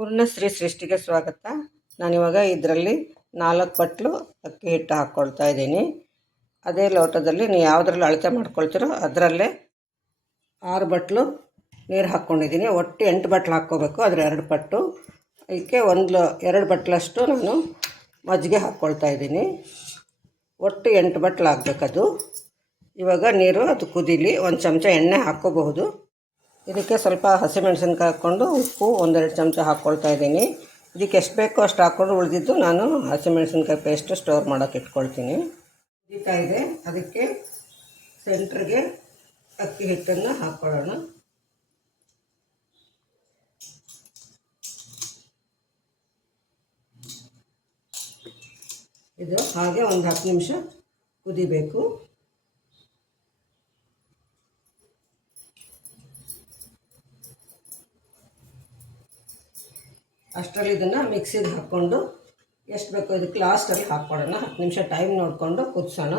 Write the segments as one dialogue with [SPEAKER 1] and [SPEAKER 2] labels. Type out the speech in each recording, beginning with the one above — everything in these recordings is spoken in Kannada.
[SPEAKER 1] ಪೂರ್ಣಶ್ರೀ ಸೃಷ್ಟಿಗೆ ಸ್ವಾಗತ. ನಾನಿವಾಗ ಇದರಲ್ಲಿ ನಾಲ್ಕು ಬಟ್ಲು ಅಕ್ಕಿ ಹಿಟ್ಟು ಹಾಕ್ಕೊಳ್ತಾ ಇದ್ದೀನಿ. ಅದೇ ಲೋಟದಲ್ಲಿ ನೀವು ಯಾವುದ್ರಲ್ಲಿ ಅಳತೆ ಮಾಡ್ಕೊಳ್ತೀರೋ ಅದರಲ್ಲೇ ಆರು ಬಟ್ಲು ನೀರು ಹಾಕ್ಕೊಂಡಿದ್ದೀನಿ. ಒಟ್ಟು ಎಂಟು ಬಟ್ಲು ಹಾಕ್ಕೋಬೇಕು ಅದರ ಎರಡು ಪಟ್ಟು ಅದಕ್ಕೆ ಒಂದು ಎರಡು ಬಟ್ಲಷ್ಟು ನಾನು ಮಜ್ಜಿಗೆ ಹಾಕ್ಕೊಳ್ತಾ ಇದ್ದೀನಿ. ಒಟ್ಟು ಎಂಟು ಬಟ್ಲು ಆಗಬೇಕದು. ಇವಾಗ ನೀರು, ಅದು ಕುದೀಲಿ, ಒಂದು ಚಮಚ ಎಣ್ಣೆ ಹಾಕ್ಕೋಬಹುದು. ಇದಕ್ಕೆ ಸ್ವಲ್ಪ ಹಸಿಮೆಣಸಿನ್ಕಾಯಿ ಹಾಕ್ಕೊಂಡು ಉಪ್ಪು ಒಂದೆರಡು ಚಮಚ ಹಾಕ್ಕೊಳ್ತಾ ಇದ್ದೀನಿ. ಇದಕ್ಕೆ ಎಷ್ಟು ಬೇಕೋ ಅಷ್ಟು ಹಾಕ್ಕೊಂಡು ಉಳಿದಿದ್ದು ನಾನು ಹಸಿಮೆಣಸಿನ್ಕಾಯಿ ಪೇಸ್ಟ್ ಸ್ಟೋರ್ ಮಾಡೋಕೆ ಇಟ್ಕೊಳ್ತೀನಿ. ಕುದೀತಾ ಇದೆ. ಅದಕ್ಕೆ ಸೆಂಟ್ರಿಗೆ ಅಕ್ಕಿ ಹಿಟ್ಟನ್ನು ಹಾಕ್ಕೊಳ್ಳೋಣ. ಇದು ಹಾಗೆ ಒಂದು ಹತ್ತು ನಿಮಿಷ ಕುದಿಬೇಕು. ಅಷ್ಟರಲ್ಲಿ ಇದನ್ನು ಮಿಕ್ಸಿಗೆ ಹಾಕ್ಕೊಂಡು ಎಷ್ಟು ಬೇಕೋ ಇದಕ್ಕೆ ಲಾಸ್ಟಲ್ಲಿ ಹಾಕ್ಕೊಳ್ಳೋಣ. ಹತ್ತು ನಿಮಿಷ ಟೈಮ್ ನೋಡಿಕೊಂಡು ಕುದಿಸೋಣ.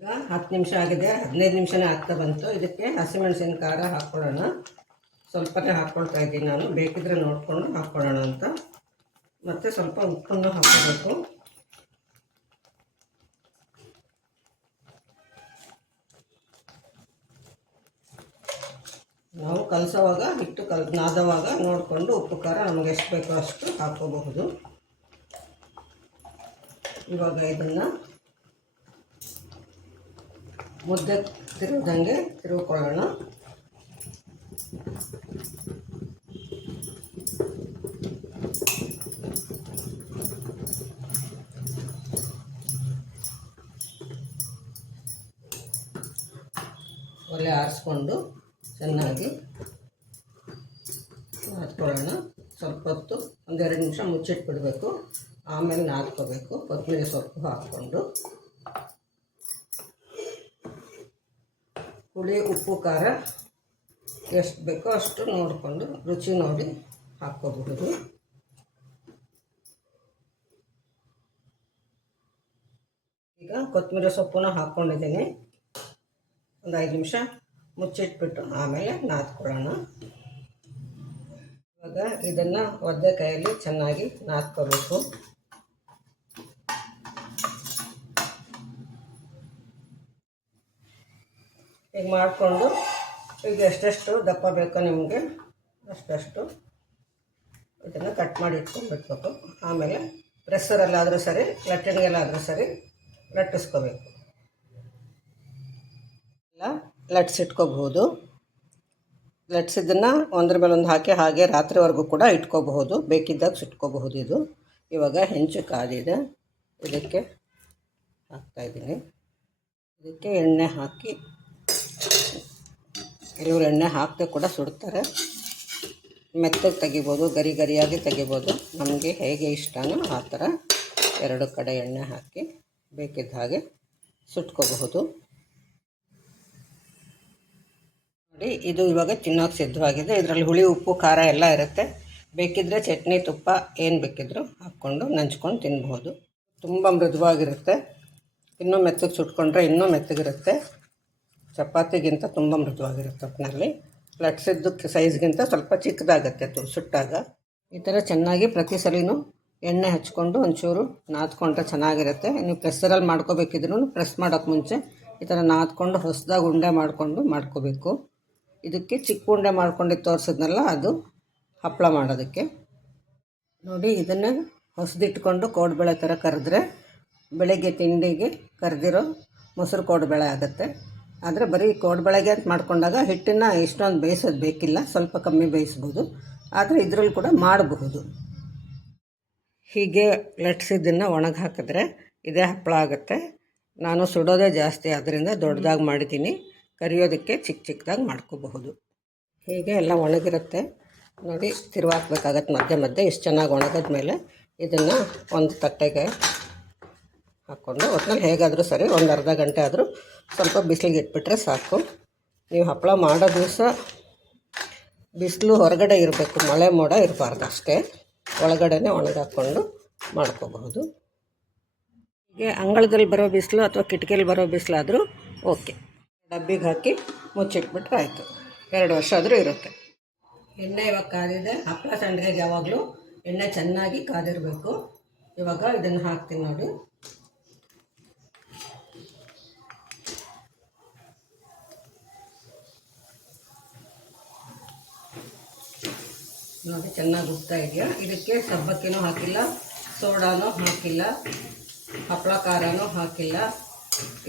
[SPEAKER 1] ಈಗ ಹತ್ತು ನಿಮಿಷ ಆಗಿದೆ. ಹದಿನೈದು ನಿಮಿಷನೇ ಆಗ್ತಾ ಬಂತು. ಇದಕ್ಕೆ ಹಸಿಮೆಣಸಿನ ಖಾರ ಹಾಕ್ಕೊಳ್ಳೋಣ. ಸ್ವಲ್ಪನೇ ಹಾಕ್ಕೊಳ್ತಾ ಇದ್ದೀನಿ ನಾನು. ಬೇಕಿದ್ರೆ ನೋಡಿಕೊಂಡು ಹಾಕ್ಕೊಳ್ಳೋಣ ಅಂತ. ಮತ್ತು ಸ್ವಲ್ಪ ಉಪ್ಪನ್ನು ಹಾಕೋಬೇಕು ನಾವು ಕಲಸೋವಾಗ, ಹಿಟ್ಟು ಕಲ್, ನಾದವಾಗ ನೋಡಿಕೊಂಡು ಉಪ್ಪು, ಖಾರ ನಮಗೆ ಎಷ್ಟು ಬೇಕೋ ಅಷ್ಟು ಹಾಕೋಬಹುದು. ಇವಾಗ ಇದನ್ನು ಮುದ್ದೆ ತಿರುದಂಗೆ ತಿರುಗಿಕೊಳ್ಳೋಣ. ಒಲೆ ಆರಿಸ್ಕೊಂಡು ಚೆನ್ನಾಗಿ ನಾದ್ಕೊಳ್ಳೋಣ ಸ್ವಲ್ಪ ಹೊತ್ತು ಒಂದೆರಡು ನಿಮಿಷ ಮುಚ್ಚಿಟ್ಬಿಡಬೇಕು. ಆಮೇಲೆ ನಾದ್ಕೋಬೇಕು. ಕೊತ್ತಂಬರಿ ಸೊಪ್ಪು ಹಾಕ್ಕೊಂಡು. ಹುಳಿ, ಉಪ್ಪು, ಖಾರ ಎಷ್ಟು ಬೇಕೋ ಅಷ್ಟು ನೋಡಿಕೊಂಡು ರುಚಿ ನೋಡಿ ಹಾಕ್ಕೋಬಹುದು. ಈಗ ಕೊತ್ತಂಬರಿ ಸೊಪ್ಪನ್ನ ಹಾಕ್ಕೊಂಡಿದ್ದೀನಿ. ಒಂದು ಐದು ನಿಮಿಷ ಮುಚ್ಚಿಟ್ಬಿಟ್ಟು ಆಮೇಲೆ ನಾದ್ಕೊಳ್ಳೋಣ. ಇವಾಗ ಇದನ್ನು ಒದ್ದೆ ಕೈಯಲ್ಲಿ ಚೆನ್ನಾಗಿ ನಾದ್ಕೋಬೇಕು. ಈಗ ಮಾಡಿಕೊಂಡು ಈಗ ಎಷ್ಟೆಷ್ಟು ದಪ್ಪ ಬೇಕೋ ನಿಮಗೆ ಅಷ್ಟೆಷ್ಟು ಇದನ್ನು ಕಟ್ ಮಾಡಿ ಇಟ್ಕೊಂಡ್ಬಿಟ್ಬೇಕು ಆಮೇಲೆ ಪ್ರೆಸ್ಸರಲ್ಲಾದರೂ ಸರಿ ಲಟ್ಟಣಿಗೆಲ್ಲಾದರೂ ಸರಿ ಲಟ್ಟಿಸ್ಕೋಬೇಕು. ಎಲ್ಲ ಲಟ್ಸಿಟ್ಕೋಬಹುದು ಲಟ್ಸಿದ್ದನ್ನು ಒಂದ್ರ ಮೇಲೆ ಒಂದು ಹಾಕಿ, ಹಾಗೆ ರಾತ್ರಿವರೆಗೂ ಕೂಡ ಇಟ್ಕೋಬಹುದು. ಬೇಕಿದ್ದಾಗ ಸುಟ್ಕೋಬಹುದು ಇದು. ಇವಾಗ ಹೆಂಚು ಕಾದಿದೆ ಇದಕ್ಕೆ ಹಾಕ್ತಾಯಿದ್ದೀನಿ ಇದಕ್ಕೆ ಎಣ್ಣೆ ಹಾಕಿ ಕೆಲವರು ಎಣ್ಣೆ ಹಾಕದೆ ಕೂಡ ಸುಡ್ತಾರೆ. ಮೆತ್ತಗೆ ತೆಗಿಬೋದು, ಗರಿ ಗರಿಯಾಗಿ ತೆಗಿಬೋದು. ನಮಗೆ ಹೇಗೆ ಇಷ್ಟನೋ ಆ ಥರ ಎರಡು ಕಡೆ ಎಣ್ಣೆ ಹಾಕಿ ಬೇಕಿದ್ದ ಹಾಗೆ ಸುಟ್ಕೋಬಹುದು. ನೋಡಿ ಇದು ಇವಾಗ ತಿನ್ನೋಕೆ ಸಿದ್ಧವಾಗಿದೆ. ಇದರಲ್ಲಿ ಹುಳಿ, ಉಪ್ಪು, ಖಾರ ಎಲ್ಲ ಇರುತ್ತೆ. ಬೇಕಿದ್ದರೆ ಚಟ್ನಿ, ತುಪ್ಪ ಏನು ಬೇಕಿದ್ದರೂ ಹಾಕ್ಕೊಂಡು ನಂಚ್ಕೊಂಡು ತಿನ್ಬೋದು ತುಂಬ ಮೃದುವಾಗಿರುತ್ತೆ. ಇನ್ನೂ ಮೆತ್ತಗೆ ಸುಟ್ಕೊಂಡ್ರೆ ಇನ್ನೂ ಮೆತ್ತಗಿರುತ್ತೆ. ಚಪಾತಿಗಿಂತ ತುಂಬ ಮೃದುವಾಗಿರುತ್ತೆ ಒಟ್ಟಿನಲ್ಲಿ ಲಟ್ಸಿದ್ದಕ್ಕೆ ಸೈಜ್ಗಿಂತ ಸ್ವಲ್ಪ ಚಿಕ್ಕದಾಗತ್ತೆ, ಅದು ಸುಟ್ಟಾಗ. ಈ ಥರ ಚೆನ್ನಾಗಿ ಪ್ರತಿ ಸಲಿನೂ ಎಣ್ಣೆ ಹಚ್ಕೊಂಡು ಒಂಚೂರು ನಾದ್ಕೊಂಡ್ರೆ ಚೆನ್ನಾಗಿರುತ್ತೆ. ನೀವು ಪ್ರೆಸ್ಸರಲ್ಲಿ ಮಾಡ್ಕೋಬೇಕಿದ್ರೂ ಪ್ರೆಸ್ ಮಾಡೋಕ್ಕೆ ಮುಂಚೆ ಈ ಥರ ನಾದ್ಕೊಂಡು ಹೊಸದಾಗಿ ಉಂಡೆ ಮಾಡಿಕೊಂಡು ಮಾಡ್ಕೋಬೇಕು. ಇದಕ್ಕೆ ಚಿಕ್ಕ ಉಂಡೆ ಮಾಡ್ಕೊಂಡು ತೋರಿಸಿದ್ನಲ್ಲ, ಅದು ಹಪ್ಪಳ ಮಾಡೋದಕ್ಕೆ. ನೋಡಿ, ಇದನ್ನು ಹೊಸದಿಟ್ಕೊಂಡು ಕೋಡ್ಬೇಳೆ ಥರ ಕರೆದ್ರೆ, ಬೆಳಗ್ಗೆ ತಿಂಡಿಗೆ ಕರೆದಿರೋ ಮೊಸರು ಕೋಡ್ಬೇಳೆ ಆಗುತ್ತೆ. ಆದರೆ ಬರೀ ಕೋಡ್ಬೇಳೆಗೆ ಅಂತ ಮಾಡ್ಕೊಂಡಾಗ ಹಿಟ್ಟನ್ನು ಇಷ್ಟೊಂದು ಬೇಯಿಸೋದು ಬೇಕಿಲ್ಲ, ಸ್ವಲ್ಪ ಕಮ್ಮಿ ಬೇಯಿಸ್ಬೋದು. ಆದರೆ ಇದರಲ್ಲಿ ಕೂಡ ಮಾಡಬಹುದು. ಹೀಗೆ ಲಟ್ಸಿದ್ದನ್ನು ಒಣಗಿ ಹಾಕಿದ್ರೆ ಇದೇ ಹಪ್ಪಳ ಆಗುತ್ತೆ. ನಾನು ಸುಡೋದೇ ಜಾಸ್ತಿ ಆದ್ದರಿಂದ ದೊಡ್ಡದಾಗಿ ಮಾಡಿದ್ದೀನಿ. ಕರಿಯೋದಕ್ಕೆ ಚಿಕ್ಕ ಚಿಕ್ಕದಾಗಿ ಮಾಡ್ಕೋಬಹುದು. ಹೀಗೆ ಎಲ್ಲ ಒಣಗಿರುತ್ತೆ. ನೋಡಿ, ತಿರುವಾಕ್ಬೇಕಾಗತ್ತೆ ಮಧ್ಯೆ ಮಧ್ಯೆ. ಇಷ್ಟು ಚೆನ್ನಾಗಿ ಒಣಗಿದ ಮೇಲೆ ಇದನ್ನು ಒಂದು ತಟ್ಟೆಗೆ ಹಾಕ್ಕೊಂಡು ಒಟ್ಟಿನಲ್ಲಿ ಹೇಗಾದರೂ ಸರಿ ಒಂದು ಅರ್ಧ ಗಂಟೆ ಆದರೂ ಸ್ವಲ್ಪ ಬಿಸಿಲಿಗೆ ಇಟ್ಬಿಟ್ರೆ ಸಾಕು. ನೀವು ಹಪ್ಪಳ ಮಾಡೋ ದಿವಸ ಬಿಸಿಲು ಹೊರಗಡೆ ಇರಬೇಕು, ಮಳೆ ಮೋಡ ಇರಬಾರ್ದು ಅಷ್ಟೇ. ಒಳಗಡೆನೇ ಒಣಗಾಕ್ಕೊಂಡು ಮಾಡ್ಕೋಬಹುದು. ಹೀಗೆ ಅಂಗಳದಲ್ಲಿ ಬರೋ ಬಿಸಿಲು ಅಥವಾ ಕಿಟಕಿಯಲ್ಲಿ ಬರೋ ಬಿಸಿಲಾದರೂ ಓಕೆ. ಡಬ್ಬಿಗೆ ಹಾಕಿ ಮುಚ್ಚಿಟ್ಬಿಟ್ರೆ ಆಯಿತು. ಎರಡು ವರ್ಷ ಆದರೂ ಇರುತ್ತೆ. ಎಣ್ಣೆ ಇವಾಗ ಕಾದಿದೆ. ಹಪ್ಪಳ ಸಂಡಿಗೆಗೆ ಯಾವಾಗಲೂ. ಎಣ್ಣೆ ಚೆನ್ನಾಗಿ ಕಾದಿರಬೇಕು. ಇವಾಗ ಇದನ್ನು ಹಾಕ್ತೀನಿ ನೋಡಿ. ನೋಡಿ, ಚೆನ್ನಾಗಿ ಉಗ್ತಾ ಇದೆಯಾ? ಇದಕ್ಕೆ ಸಬ್ಬಕ್ಕಿನೂ ಹಾಕಿಲ್ಲ, ಸೋಡಾನೂ ಹಾಕಿಲ್ಲ ಹಪ್ಪಳ ಖಾರನೂ ಹಾಕಿಲ್ಲ.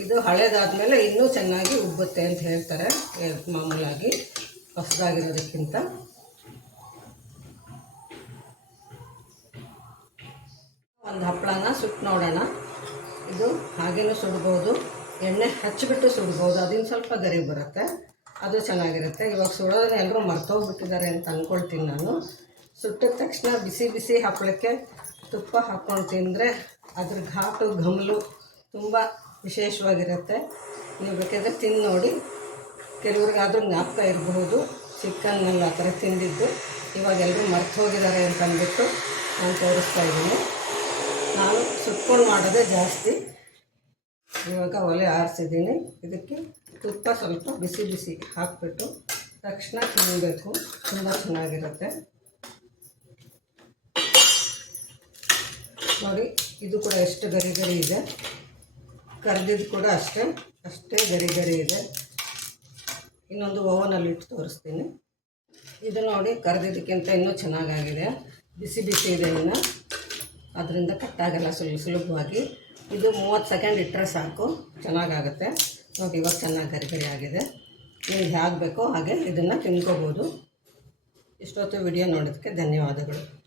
[SPEAKER 1] ಇದು ಹಳೇದಾದ್ಮೇಲೆ ಇನ್ನೂ ಚೆನ್ನಾಗಿ ಉಬ್ಬುತ್ತೆ ಅಂತ ಹೇಳ್ತಾರೆ ಮಾಮೂಲಾಗಿ, ಹೊಸದಾಗಿರೋದಕ್ಕಿಂತ. ಒಂದು ಹಪ್ಪಳನ ಸುಟ್ಟು ನೋಡೋಣ. ಇದು ಹಾಗೇನೂ ಸುಡ್ಬೋದು. ಎಣ್ಣೆ ಹಚ್ಚಿಬಿಟ್ಟು ಸುಡ್ಬೋದು. ಅದಿನ್ನು ಸ್ವಲ್ಪ ಗರಿ ಬರುತ್ತೆ. ಅದು ಚೆನ್ನಾಗಿರುತ್ತೆ. ಇವಾಗ ಸುಡೋದನ್ನ ಎಲ್ಲರೂ ಮರ್ತೋಗ್ಬಿಟ್ಟಿದ್ದಾರೆ ಅಂತ ಅಂದ್ಕೊಳ್ತೀನಿ ನಾನು. ಸುಟ್ಟಿದ ತಕ್ಷಣ ಬಿಸಿ ಬಿಸಿ ಹಪ್ಪಳಕ್ಕೆ ತುಪ್ಪ ಹಾಕ್ಕೊಂಡು ತಿಂದರೆ ಅದ್ರ ಘಾಟು ಗಮಲು ತುಂಬ ವಿಶೇಷವಾಗಿರುತ್ತೆ. ನೀವು ಬೇಕಾದರೆ ತಿಂದು ನೋಡಿ. ಕೆಲವ್ರಿಗಾದರೂ ಜ್ಞಾಪಕ ಇರಬಹುದು. ಚಿಕನ್ನಲ್ಲಿ ಆ ಥರ ತಿಂದಿದ್ದು. ಇವಾಗ ಎಲ್ಲರೂ ಮರ್ತು ಹೋಗಿದ್ದಾರೆ ಅಂತ ಅಂದ್ಬಿಟ್ಟು ನಾನು ತೋರಿಸ್ತಾ ಇದ್ದೀನಿ. ನಾನು ಸುಟ್ಕೊಂಡು ಮಾಡೋದೇ ಜಾಸ್ತಿ. ಇವಾಗ ಒಲೆ ಆರಿಸಿದ್ದೀನಿ. ಇದಕ್ಕೆ ತುಪ್ಪ ಸ್ವಲ್ಪ ಬಿಸಿ ಬಿಸಿ ಹಾಕಿಬಿಟ್ಟು ತಕ್ಷಣ ತಿನ್ನಬೇಕು ತುಂಬ ಚೆನ್ನಾಗಿರುತ್ತೆ. ನೋಡಿ, ಇದು ಕೂಡ ಎಷ್ಟು ಗರಿ ಗರಿ ಇದೆ. ಕರ್ದಿದ್ದು ಕೂಡ ಅಷ್ಟೇ. ಅಷ್ಟೇ ಗರಿ ಗರಿ ಇದೆ. ಇನ್ನೊಂದು ಓವನಲ್ಲಿ ಇಟ್ಟು ತೋರಿಸ್ತೀನಿ. ಇದು ನೋಡಿ ಕರೆದಿದ್ದಕ್ಕಿಂತ ಇನ್ನೂ ಚೆನ್ನಾಗಾಗಿದೆ. ಬಿಸಿ ಬಿಸಿ ಇದೆ ಇನ್ನು. ಅದರಿಂದ ಕಟ್ಟಾಗಲ್ಲ ಸುಲ್ ಸುಲಭವಾಗಿ. ಇದು ಮೂವತ್ತು ಸೆಕೆಂಡ್ ಇಟ್ಟರೆ ಸಾಕು. ಚೆನ್ನಾಗಾಗುತ್ತೆ. ನೋಡಿ, ಇವಾಗ ಚೆನ್ನಾಗಿ ಗರಿ ಗರಿ ಆಗಿದೆ. ನಿಮ್ಗೆ ಹೇಗೆ ಬೇಕೋ ಹಾಗೆ ಇದನ್ನು ತಿನ್ಕೋಬೋದು. ಇಷ್ಟೊತ್ತು ವಿಡಿಯೋ ನೋಡೋದಕ್ಕೆ ಧನ್ಯವಾದಗಳು.